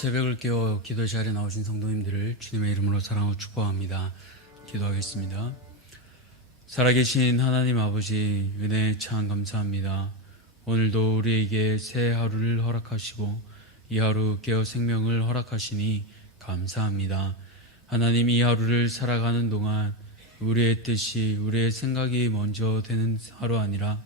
새벽을 깨워 기도 자리에 나오신 성도님들을 주님의 이름으로 사랑하고 축복합니다. 기도하겠습니다. 살아계신 하나님 아버지, 은혜 참 감사합니다. 오늘도 우리에게 새 하루를 허락하시고 이 하루 깨어 생명을 허락하시니 감사합니다. 하나님, 이 하루를 살아가는 동안 우리의 뜻이, 우리의 생각이 먼저 되는 하루 아니라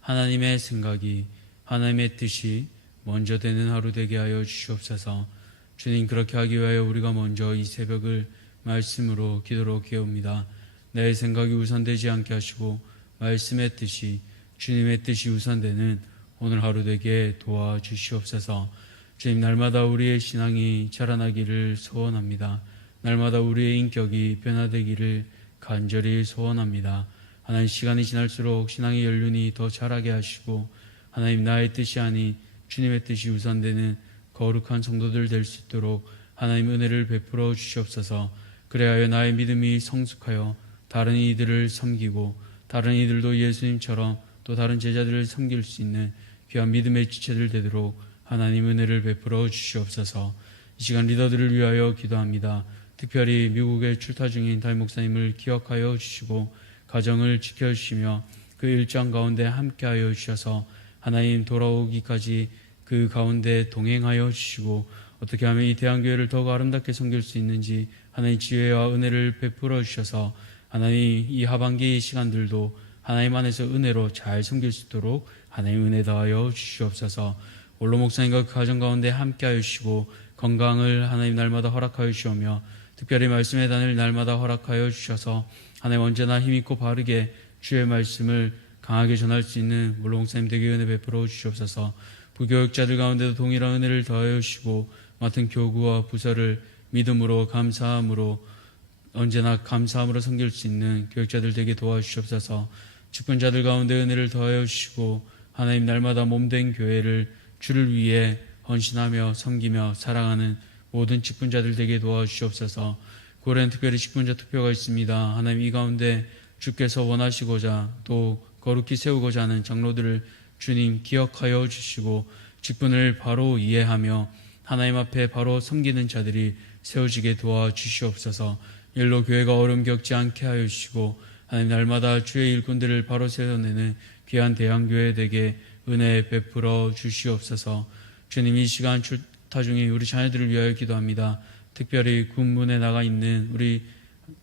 하나님의 생각이, 하나님의 뜻이 먼저 되는 하루 되게 하여 주시옵소서. 주님, 그렇게 하기 위하여 우리가 먼저 이 새벽을 말씀으로 기도로 깨웁니다. 내 생각이 우선되지 않게 하시고 말씀의 뜻이, 주님의 뜻이 우선되는 오늘 하루 되게 도와주시옵소서. 주님, 날마다 우리의 신앙이 자라나기를 소원합니다. 날마다 우리의 인격이 변화되기를 간절히 소원합니다. 하나님, 시간이 지날수록 신앙의 연륜이 더 자라게 하시고 하나님, 나의 뜻이 아닌 주님의 뜻이 우선되는 거룩한 성도들 될 수 있도록 하나님 은혜를 베풀어 주시옵소서. 그래야 나의 믿음이 성숙하여 다른 이들을 섬기고 다른 이들도 예수님처럼 또 다른 제자들을 섬길 수 있는 귀한 믿음의 지체들 되도록 하나님 은혜를 베풀어 주시옵소서. 이 시간 리더들을 위하여 기도합니다. 특별히 미국에 출타 중인 담임 목사님을 기억하여 주시고 가정을 지켜주시며 그 일정 가운데 함께하여 주셔서 하나님 돌아오기까지 그 가운데 동행하여 주시고 어떻게 하면 이 대한교회를 더욱 아름답게 섬길 수 있는지 하나님 지혜와 은혜를 베풀어 주셔서 하나님 이 하반기 시간들도 하나님 안에서 은혜로 잘 섬길 수 있도록 하나님 은혜 더하여 주시옵소서. 원로 목사님과 그 가정 가운데 함께하여 주시고 건강을 하나님 날마다 허락하여 주시오며 특별히 말씀의 단을 날마다 허락하여 주셔서 하나님 언제나 힘있고 바르게 주의 말씀을 강하게 전할 수 있는 원로 목사님 되게 은혜 베풀어 주시옵소서. 부교육자들 가운데도 동일한 은혜를 더하여 주시고 맡은 교구와 부서를 믿음으로 감사함으로 언제나 감사함으로 섬길 수 있는 교육자들 되게 도와주시옵소서. 직분자들 가운데 은혜를 더하여 주시고 하나님 날마다 몸된 교회를 주를 위해 헌신하며 섬기며 사랑하는 모든 직분자들 되게 도와주시옵소서. 9월에는 특별히 직분자 투표가 있습니다. 하나님 이 가운데 주께서 원하시고자 또 거룩히 세우고자 하는 장로들을 주님 기억하여 주시고 직분을 바로 이해하며 하나님 앞에 바로 섬기는 자들이 세워지게 도와주시옵소서. 일로 교회가 어려움 겪지 않게 하여 주시고 하나님 날마다 주의 일꾼들을 바로 세워내는 귀한 대한교회 되게 은혜 베풀어 주시옵소서. 주님, 이 시간 출타 중에 우리 자녀들을 위하여 기도합니다. 특별히 군문에 나가 있는 우리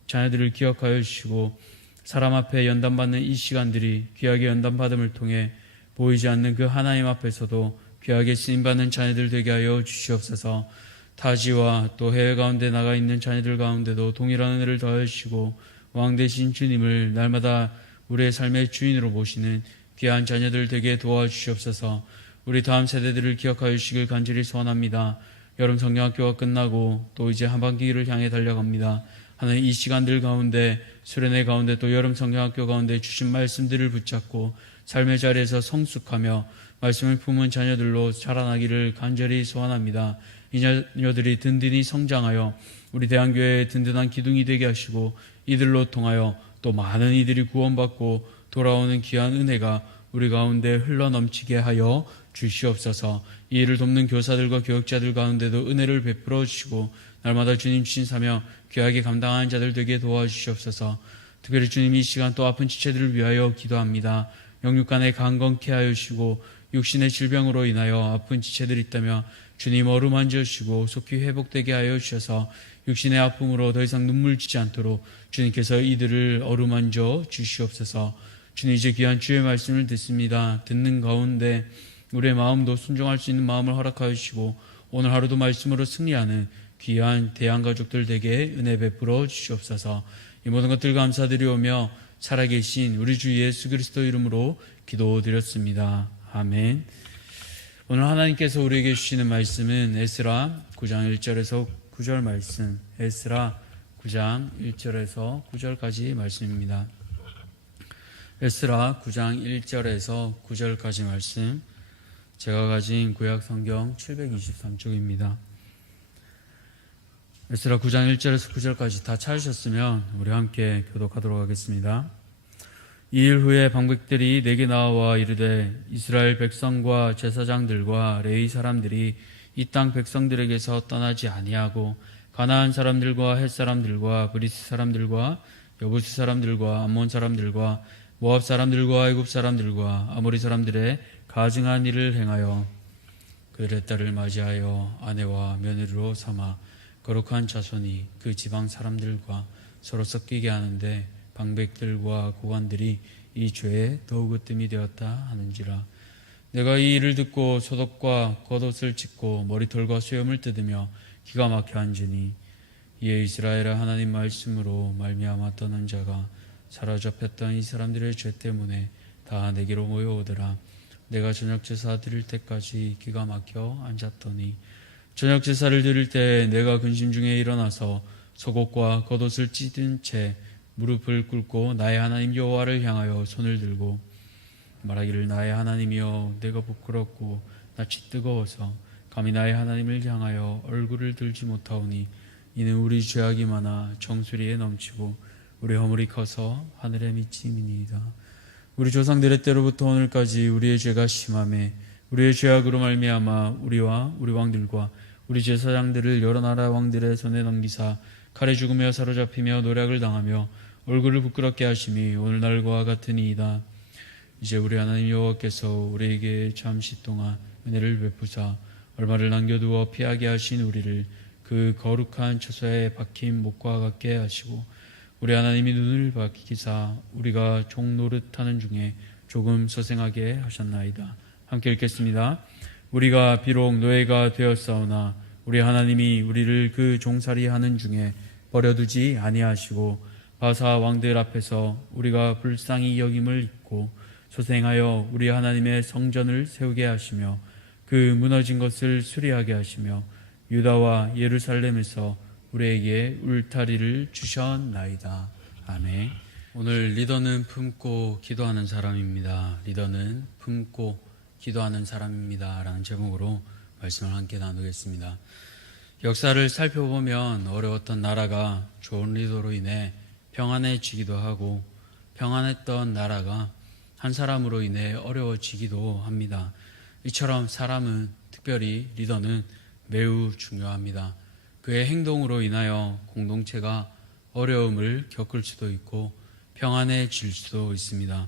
자녀들을 기억하여 주시고 사람 앞에 연단받는 이 시간들이 귀하게 연단받음을 통해 보이지 않는 그 하나님 앞에서도 귀하게 쓰임받는 자녀들 되게 하여 주시옵소서. 타지와 또 해외 가운데 나가 있는 자녀들 가운데도 동일한 은혜를 더하여 주시고 왕 되신 주님을 날마다 우리의 삶의 주인으로 모시는 귀한 자녀들 되게 도와주시옵소서. 우리 다음 세대들을 기억하여 주시길 간절히 소원합니다. 여름 성경학교가 끝나고 또 이제 하반기를 향해 달려갑니다. 하나님 이 시간들 가운데 수련회 가운데 또 여름 성경학교 가운데 주신 말씀들을 붙잡고 삶의 자리에서 성숙하며 말씀을 품은 자녀들로 자라나기를 간절히 소원합니다. 이 자녀들이 든든히 성장하여 우리 대한교회의 든든한 기둥이 되게 하시고 이들로 통하여 또 많은 이들이 구원받고 돌아오는 귀한 은혜가 우리 가운데 흘러넘치게 하여 주시옵소서. 이 일을 돕는 교사들과 교육자들 가운데도 은혜를 베풀어 주시고 날마다 주님 주신 사명 귀하게 감당하는 자들 되게 도와주시옵소서. 특별히 주님 이 시간 또 아픈 지체들을 위하여 기도합니다. 영육간에 강건케 하여 주시고 육신의 질병으로 인하여 아픈 지체들이 있다며 주님 어루만져 주시고 속히 회복되게 하여 주셔서 육신의 아픔으로 더 이상 눈물 지지 않도록 주님께서 이들을 어루만져 주시옵소서. 주님 이제 귀한 주의 말씀을 듣습니다. 듣는 가운데 우리의 마음도 순종할 수 있는 마음을 허락하여 주시고 오늘 하루도 말씀으로 승리하는 귀한 대한가족들 되게 은혜 베풀어 주시옵소서. 이 모든 것들 감사드리오며 살아계신 우리 주 예수 그리스도 이름으로 기도드렸습니다. 아멘. 오늘 하나님께서 우리에게 주시는 말씀은 에스라 9장 1절에서 9절 말씀, 에스라 9장 1절에서 9절까지 말씀입니다. 에스라 9장 1절에서 9절까지 말씀, 제가 가진 구약 성경 723쪽입니다. 에스라 9장 1절에서 9절까지 다 찾으셨으면 우리 함께 교독하도록 하겠습니다. 이 일 후에 방백들이 내게 나와 이르되 이스라엘 백성과 제사장들과 레위 사람들이 이 땅 백성들에게서 떠나지 아니하고 가나안 사람들과 헷 사람들과 브리스 사람들과 여부스 사람들과 암몬 사람들과 모압 사람들과 애굽 사람들과 아모리 사람들의 가증한 일을 행하여 그들의 딸을 맞이하여 아내와 며느리로 삼아 거룩한 자손이 그 지방 사람들과 서로 섞이게 하는데 방백들과 고관들이 이 죄에 더욱 으뜸이 되었다 하는지라. 내가 이 일을 듣고 소독과 겉옷을 찢고 머리털과 수염을 뜯으며 기가 막혀 앉으니 이에 이스라엘의 하나님 말씀으로 말미암아 떠난 자가 사로잡혔던 이 사람들의 죄 때문에 다 내게로 모여오더라. 내가 저녁 제사 드릴 때까지 기가 막혀 앉았더니 저녁 제사를 드릴 때 내가 근심 중에 일어나서 속옷과 겉옷을 찢은 채 무릎을 꿇고 나의 하나님 여호와를 향하여 손을 들고 말하기를 나의 하나님이여 내가 부끄럽고 낯이 뜨거워서 감히 나의 하나님을 향하여 얼굴을 들지 못하오니 이는 우리 죄악이 많아 정수리에 넘치고 우리 허물이 커서 하늘에 미침이니이다. 우리 조상들의 때로부터 오늘까지 우리의 죄가 심하매 우리의 죄악으로 말미암아 우리와 우리 왕들과 우리 제사장들을 여러 나라 왕들의 손에 넘기사 칼에 죽으며 사로잡히며 노략을 당하며 얼굴을 부끄럽게 하심이 오늘날과 같으니이다. 이제 우리 하나님 여호와께서 우리에게 잠시 동안 은혜를 베푸사 얼마를 남겨두어 피하게 하신 우리를 그 거룩한 처소에 박힌 목과 같게 하시고 우리 하나님이 눈을 밝히사 우리가 종 노릇하는 중에 조금 소생하게 하셨나이다. 함께 읽겠습니다. 우리가 비록 노예가 되었사오나 우리 하나님이 우리를 그 종살이 하는 중에 버려두지 아니하시고 바사 왕들 앞에서 우리가 불쌍히 여김을 입고 소생하여 우리 하나님의 성전을 세우게 하시며 그 무너진 것을 수리하게 하시며 유다와 예루살렘에서 우리에게 울타리를 주셨나이다. 아멘. 오늘 리더는 품고 기도하는 사람입니다. 리더는 품고 기도하는 사람입니다. 라는 제목으로 말씀을 함께 나누겠습니다. 역사를 살펴보면 어려웠던 나라가 좋은 리더로 인해 평안해지기도 하고 평안했던 나라가 한 사람으로 인해 어려워지기도 합니다. 이처럼 사람은, 특별히 리더는 매우 중요합니다. 그의 행동으로 인하여 공동체가 어려움을 겪을 수도 있고 평안해질 수도 있습니다.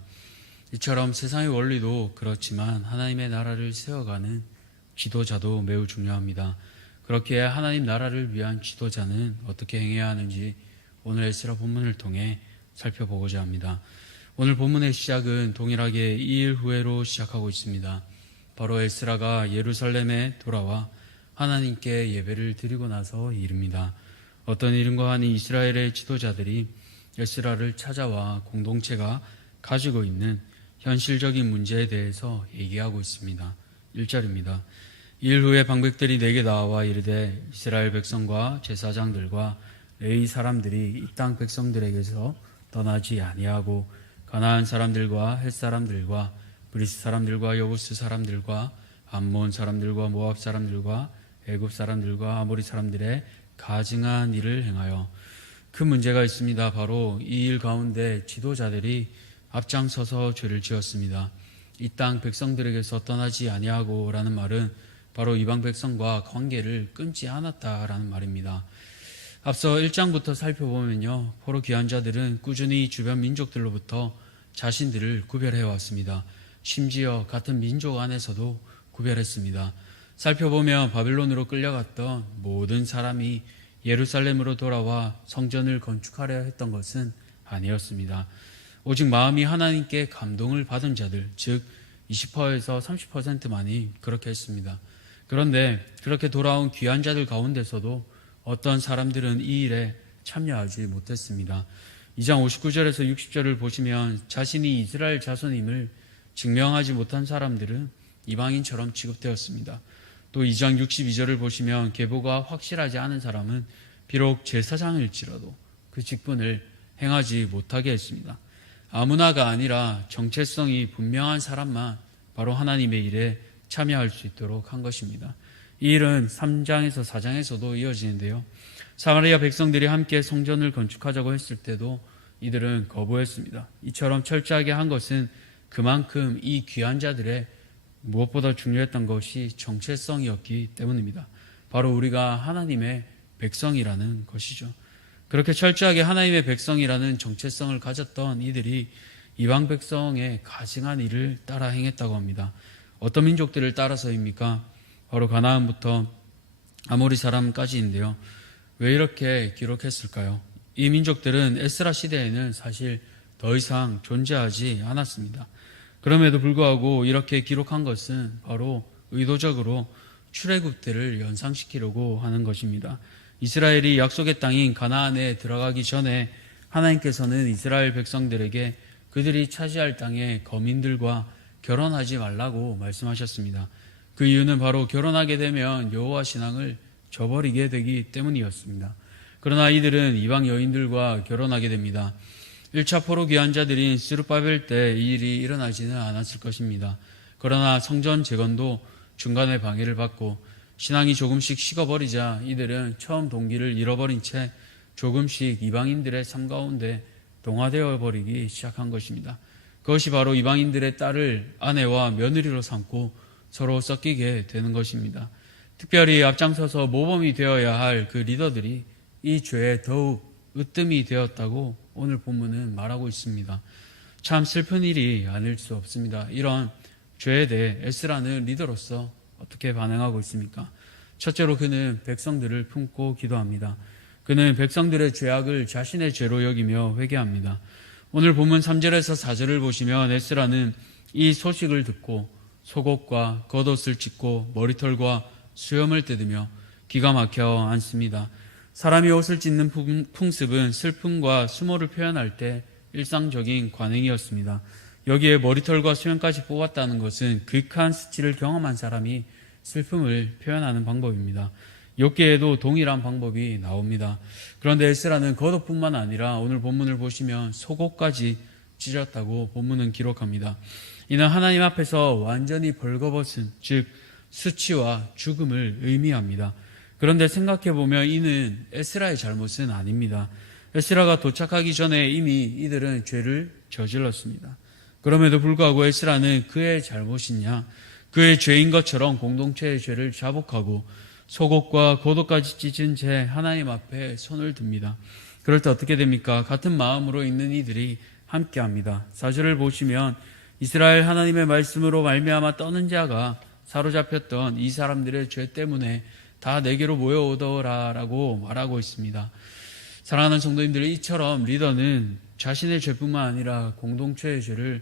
이처럼 세상의 원리도 그렇지만 하나님의 나라를 세워가는 지도자도 매우 중요합니다. 그렇기에 하나님 나라를 위한 지도자는 어떻게 행해야 하는지 오늘 에스라 본문을 통해 살펴보고자 합니다. 오늘 본문의 시작은 동일하게 2일 후에로 시작하고 있습니다. 바로 에스라가 예루살렘에 돌아와 하나님께 예배를 드리고 나서 일입니다. 어떤 일인가 하니 이스라엘의 지도자들이 에스라를 찾아와 공동체가 가지고 있는 현실적인 문제에 대해서 얘기하고 있습니다. 1절입니다. 2일 후에 방백들이 내게 나와 이르되 이스라엘 백성과 제사장들과 레위 사람들이 이 땅 백성들에게서 떠나지 아니하고 가나안 사람들과 헷 사람들과 브리스 사람들과 여부스 사람들과 암몬 사람들과 모압 사람들과 애굽 사람들과 아모리 사람들의 가증한 일을 행하여 큰 문제가 있습니다. 바로 이 일 가운데 지도자들이 앞장서서 죄를 지었습니다. 이 땅 백성들에게서 떠나지 아니하고 라는 말은 바로 이방 백성과 관계를 끊지 않았다라는 말입니다. 앞서 1장부터 살펴보면요, 포로 귀환자들은 꾸준히 주변 민족들로부터 자신들을 구별해 왔습니다. 심지어 같은 민족 안에서도 구별했습니다. 살펴보면 바빌론으로 끌려갔던 모든 사람이 예루살렘으로 돌아와 성전을 건축하려 했던 것은 아니었습니다. 오직 마음이 하나님께 감동을 받은 자들, 즉 20%에서 30%만이 그렇게 했습니다. 그런데 그렇게 돌아온 귀환자들 가운데서도 어떤 사람들은 이 일에 참여하지 못했습니다. 2장 59절에서 60절을 보시면 자신이 이스라엘 자손임을 증명하지 못한 사람들은 이방인처럼 취급되었습니다. 또 2장 62절을 보시면 계보가 확실하지 않은 사람은 비록 제사장일지라도 그 직분을 행하지 못하게 했습니다. 아무나가 아니라 정체성이 분명한 사람만 바로 하나님의 일에 참여할 수 있도록 한 것입니다. 이 일은 3장에서 4장에서도 이어지는데요. 사마리아 백성들이 함께 성전을 건축하자고 했을 때도 이들은 거부했습니다. 이처럼 철저하게 한 것은 그만큼 이 귀환자들의 무엇보다 중요했던 것이 정체성이었기 때문입니다. 바로 우리가 하나님의 백성이라는 것이죠. 그렇게 철저하게 하나님의 백성이라는 정체성을 가졌던 이들이 이방 백성의 가증한 일을 따라 행했다고 합니다. 어떤 민족들을 따라서입니까? 바로 가나안부터 아모리 사람까지인데요. 왜 이렇게 기록했을까요? 이 민족들은 에스라 시대에는 사실 더 이상 존재하지 않았습니다. 그럼에도 불구하고 이렇게 기록한 것은 바로 의도적으로 출애굽 때를 연상시키려고 하는 것입니다. 이스라엘이 약속의 땅인 가나안에 들어가기 전에 하나님께서는 이스라엘 백성들에게 그들이 차지할 땅의 거민들과 결혼하지 말라고 말씀하셨습니다. 그 이유는 바로 결혼하게 되면 여호와 신앙을 저버리게 되기 때문이었습니다. 그러나 이들은 이방 여인들과 결혼하게 됩니다. 1차 포로 귀환자들인 스룹바벨 때 이 일이 일어나지는 않았을 것입니다. 그러나 성전 재건도 중간에 방해를 받고 신앙이 조금씩 식어버리자 이들은 처음 동기를 잃어버린 채 조금씩 이방인들의 삶 가운데 동화되어 버리기 시작한 것입니다. 그것이 바로 이방인들의 딸을 아내와 며느리로 삼고 서로 섞이게 되는 것입니다. 특별히 앞장서서 모범이 되어야 할 그 리더들이 이 죄에 더욱 으뜸이 되었다고 오늘 본문은 말하고 있습니다. 참 슬픈 일이 아닐 수 없습니다. 이런 죄에 대해 에스라는 리더로서 어떻게 반응하고 있습니까? 첫째로 그는 백성들을 품고 기도합니다. 그는 백성들의 죄악을 자신의 죄로 여기며 회개합니다. 오늘 본문 3절에서 4절을 보시면 에스라는 이 소식을 듣고 속옷과 겉옷을 찢고 머리털과 수염을 뜯으며 기가 막혀 앉습니다. 사람이 옷을 찢는 풍습은 슬픔과 수모를 표현할 때 일상적인 관행이었습니다. 여기에 머리털과 수염까지 뽑았다는 것은 극한 수치를 경험한 사람이 슬픔을 표현하는 방법입니다. 욥기에도 동일한 방법이 나옵니다. 그런데 에스라는 겉옷뿐만 아니라 오늘 본문을 보시면 속옷까지 찢었다고 본문은 기록합니다. 이는 하나님 앞에서 완전히 벌거벗은, 즉 수치와 죽음을 의미합니다. 그런데 생각해보면 이는 에스라의 잘못은 아닙니다. 에스라가 도착하기 전에 이미 이들은 죄를 저질렀습니다. 그럼에도 불구하고 에스라는 그의 잘못이냐, 그의 죄인 것처럼 공동체의 죄를 자복하고 속옷과 겉옷까지 찢은 채 하나님 앞에 손을 듭니다. 그럴 때 어떻게 됩니까? 같은 마음으로 있는 이들이 함께합니다. 4절을 보시면 이스라엘 하나님의 말씀으로 말미암아 떠는 자가 사로잡혔던 이 사람들의 죄 때문에 다 내게로 모여오더라 라고 말하고 있습니다. 사랑하는 성도님들, 이처럼 리더는 자신의 죄뿐만 아니라 공동체의 죄를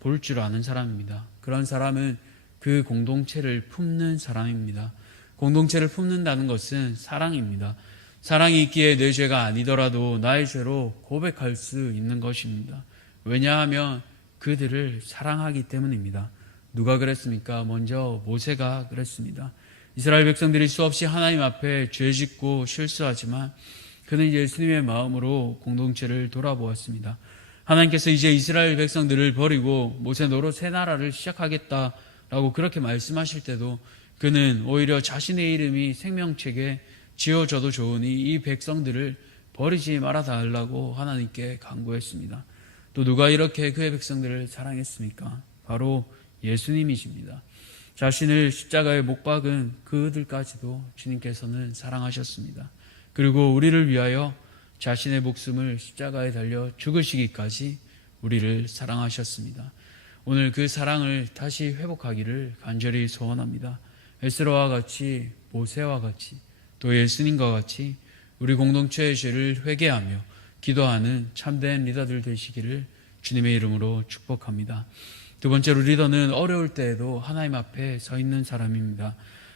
볼 줄 아는 사람입니다. 그런 사람은 그 공동체를 품는 사람입니다. 공동체를 품는다는 것은 사랑입니다. 사랑이 있기에 내 죄가 아니더라도 나의 죄로 고백할 수 있는 것입니다. 왜냐하면 그들을 사랑하기 때문입니다. 누가 그랬습니까? 먼저 모세가 그랬습니다. 이스라엘 백성들이 수없이 하나님 앞에 죄짓고 실수하지만 그는 예수님의 마음으로 공동체를 돌아보았습니다. 하나님께서 이제 이스라엘 백성들을 버리고 모세 노릇 새 나라를 시작하겠다라고 그렇게 말씀하실 때도 그는 오히려 자신의 이름이 생명책에 지어져도 좋으니 이 백성들을 버리지 말아 달라고 하나님께 간구했습니다. 또 누가 이렇게 그의 백성들을 사랑했습니까? 바로 예수님이십니다. 자신을 십자가에 못 박은 그들까지도 주님께서는 사랑하셨습니다. 그리고 우리를 위하여 자신의 목숨을 십자가에 달려 죽으시기까지 우리를 사랑하셨습니다. 오늘 그 사랑을 다시 회복하기를 간절히 소원합니다. 에스라와 같이, 모세와 같이, 또 예수님과 같이 우리 공동체의 죄를 회개하며 기도하는 참된 리더들 되시기를 주님의 이름으로 축복합니다. 두 번째로, 리더는 어려울 때에도 하나님 앞에 서 있는 사람입니다.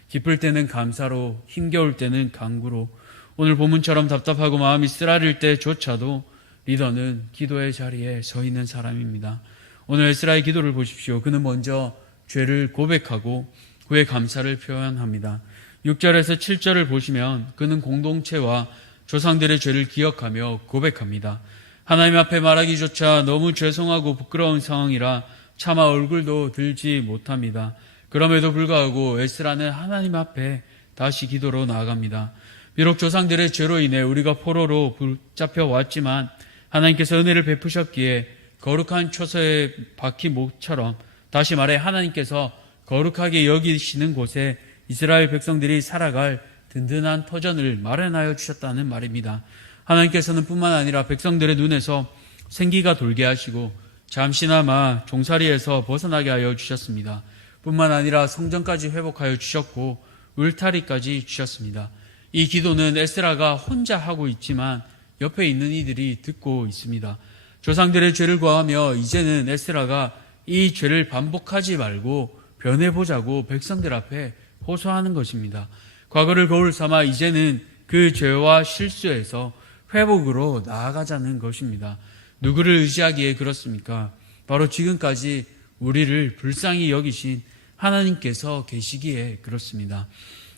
기쁠 때는 감사로, 힘겨울 때는 간구로, 오늘 본문처럼 답답하고 마음이 쓰라릴 때조차도 리더는 기도의 자리에 서 있는 사람입니다. 오늘 에스라의 기도를 보십시오. 그는 먼저 죄를 고백하고 그의 감사를 표현합니다. 6절에서 7절을 보시면 그는 공동체와 조상들의 죄를 기억하며 고백합니다. 하나님 앞에 말하기조차 너무 죄송하고 부끄러운 상황이라 차마 얼굴도 들지 못합니다. 그럼에도 불구하고 에스라는 하나님 앞에 다시 기도로 나아갑니다. 비록 조상들의 죄로 인해 우리가 포로로 붙잡혀 왔지만 하나님께서 은혜를 베푸셨기에 거룩한 초소에 박힌 목처럼, 다시 말해 하나님께서 거룩하게 여기시는 곳에 이스라엘 백성들이 살아갈 든든한 터전을 마련하여 주셨다는 말입니다. 하나님께서는 뿐만 아니라 백성들의 눈에서 생기가 돌게 하시고 잠시나마 종살이에서 벗어나게 하여 주셨습니다. 뿐만 아니라 성전까지 회복하여 주셨고 울타리까지 주셨습니다. 이 기도는 에스라가 혼자 하고 있지만 옆에 있는 이들이 듣고 있습니다. 조상들의 죄를 고하며 이제는 에스라가 이 죄를 반복하지 말고 변해보자고 백성들 앞에 호소하는 것입니다. 과거를 거울 삼아 이제는 그 죄와 실수에서 회복으로 나아가자는 것입니다. 누구를 의지하기에 그렇습니까? 바로 지금까지 우리를 불쌍히 여기신 하나님께서 계시기에 그렇습니다.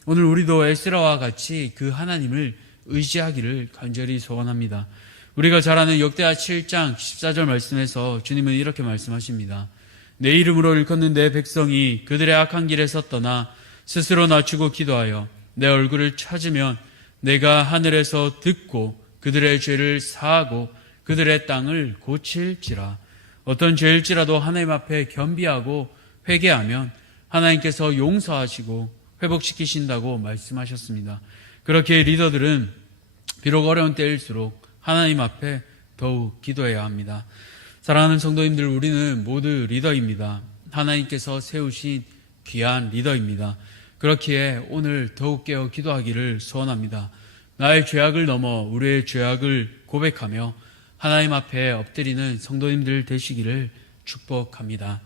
오늘 우리도 에스라와 같이 그 하나님을 의지하기를 간절히 소원합니다. 우리가 잘 아는 역대하 7장 14절 말씀에서 주님은 이렇게 말씀하십니다. 내 이름으로 일컫는 내 백성이 그들의 악한 길에서 떠나 스스로 낮추고 기도하여 내 얼굴을 찾으면 내가 하늘에서 듣고 그들의 죄를 사하고 그들의 땅을 고칠지라. 어떤 죄일지라도 하나님 앞에 겸비하고 회개하면 하나님께서 용서하시고 회복시키신다고 말씀하셨습니다. 그렇게 리더들은 비록 어려운 때일수록 하나님 앞에 더욱 기도해야 합니다. 사랑하는 성도님들, 우리는 모두 리더입니다. 하나님께서 세우신 귀한 리더입니다. 그렇기에 오늘 더욱 깨어 기도하기를 소원합니다. 나의 죄악을 넘어 우리의 죄악을 고백하며 하나님 앞에 엎드리는 성도님들 되시기를 축복합니다.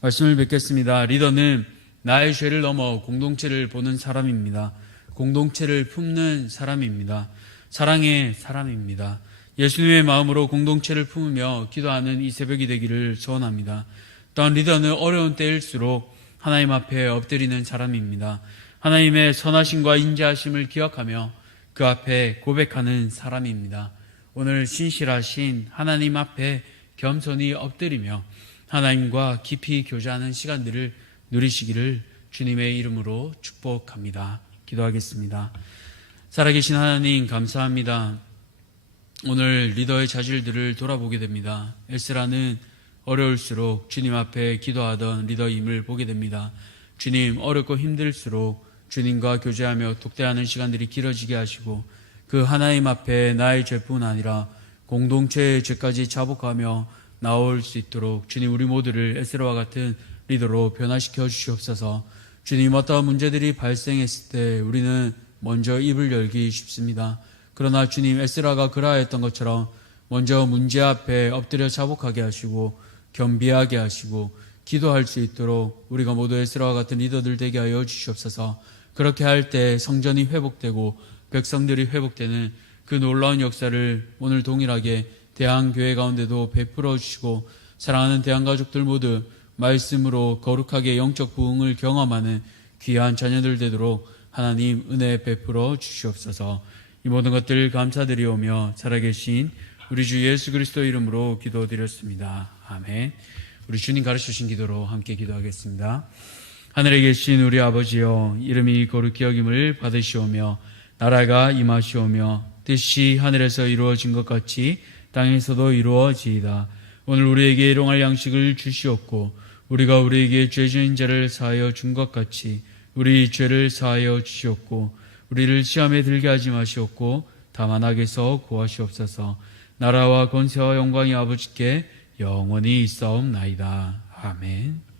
말씀을 뵙겠습니다. 리더는 나의 죄를 넘어 공동체를 보는 사람입니다. 공동체를 품는 사람입니다. 사랑의 사람입니다. 예수님의 마음으로 공동체를 품으며 기도하는 이 새벽이 되기를 소원합니다. 또한 리더는 어려운 때일수록 하나님 앞에 엎드리는 사람입니다. 하나님의 선하심과 인자하심을 기억하며 그 앞에 고백하는 사람입니다. 오늘 신실하신 하나님 앞에 겸손히 엎드리며 하나님과 깊이 교제하는 시간들을 누리시기를 주님의 이름으로 축복합니다. 기도하겠습니다. 살아계신 하나님 감사합니다. 오늘 리더의 자질들을 돌아보게 됩니다. 에스라는 어려울수록 주님 앞에 기도하던 리더임을 보게 됩니다. 주님, 어렵고 힘들수록 주님과 교제하며 독대하는 시간들이 길어지게 하시고 그 하나님 앞에 나의 죄뿐 아니라 공동체의 죄까지 자복하며 나올 수 있도록 주님, 우리 모두를 에스라와 같은 리더로 변화시켜 주시옵소서. 주님, 어떠한 문제들이 발생했을 때 우리는 먼저 입을 열기 쉽습니다. 그러나 주님, 에스라가 그러하였던 것처럼 먼저 문제 앞에 엎드려 자복하게 하시고 겸비하게 하시고 기도할 수 있도록 우리가 모두 에스라와 같은 리더들 되게 하여 주시옵소서. 그렇게 할 때 성전이 회복되고 백성들이 회복되는 그 놀라운 역사를 오늘 동일하게 대한교회 가운데도 베풀어 주시고 사랑하는 대한가족들 모두 말씀으로 거룩하게 영적 부흥을 경험하는 귀한 자녀들 되도록 하나님 은혜 베풀어 주시옵소서. 이 모든 것들 감사드리오며 살아계신 우리 주 예수 그리스도 이름으로 기도드렸습니다. 아멘. 우리 주님 가르쳐주신 기도로 함께 기도하겠습니다. 하늘에 계신 우리 아버지여, 이름이 거룩히 여김을 받으시오며 나라가 임하시오며 뜻이 하늘에서 이루어진 것 같이 땅에서도 이루어지이다. 오늘 우리에게 일용할 양식을 주시옵고 우리가 우리에게 죄 지은 자를 사하여 준 것 같이 우리 죄를 사하여 주시옵고 우리를 시험에 들게 하지 마시옵고 다만 악에서 구하시옵소서. 나라와 권세와 영광이 아버지께 영원히 있사옵나이다. 아멘.